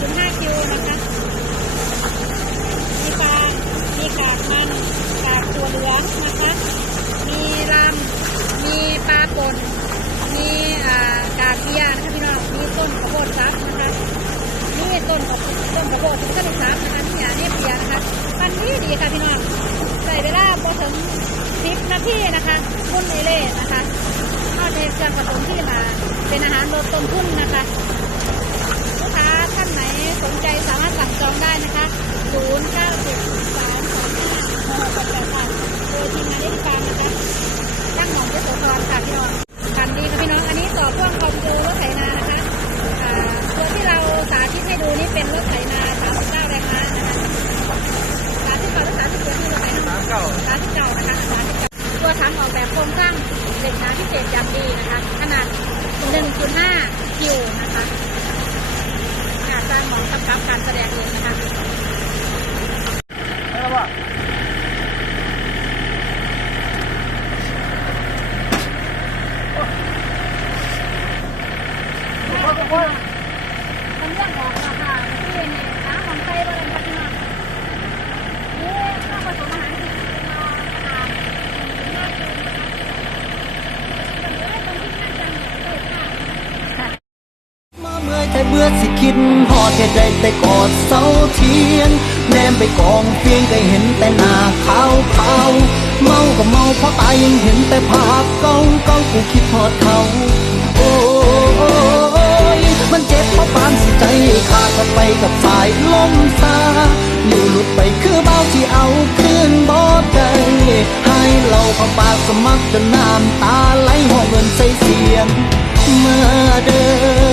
1.5กิโลนะคะ มีปลา มีกาดมันกาดตัวเหลืองนะคะ มีลำมีปลาป่น มีกากเบียนะคะพี่น้อง มีต้นข้าวโพดซับนะคะ นี่ต้นต้นข้าวโพดต้นข้าวซับนะคะนี่เนี่ยเบียนะคะมันดีดีค่ะพี่น้อง ใส่เวลาพอถึงสิบนาทีนะคะมุ่นเอเล่นะคะเอาในเครื่องผสมที่มาเป็นอาหารลดต้นทุนนะคะ ออกแบบโครงสร้างเหล็กหนาพิเศษอย่างดีนะคะ ขนาด 1.5 คิวนะคะงานสร้างหมองกำกับการแสดงเองนะคะแล้วว่ามันเรื่องของราคาที่เป็นน้ แต่เบื่อสิคิดพอดเหใจแต่กอดเสาเทียน แนมไปกองเพียงก็เห็นแต่หน้าขาวขาวเมาก็เมาเพราะตายยังเห็นแต่ภาพเก่าเก่ากูคิดหอดเขาโอ้ยมันเจ็บเพราะปานสิใจขาดไปกับสายลมซาอยู่หลุดไปคือเบาที่เอาคืนบอดใจให้เราเพอปากสมัครจนน้ำตาไหลห้องเงินใสเสียงเมื่อเดิม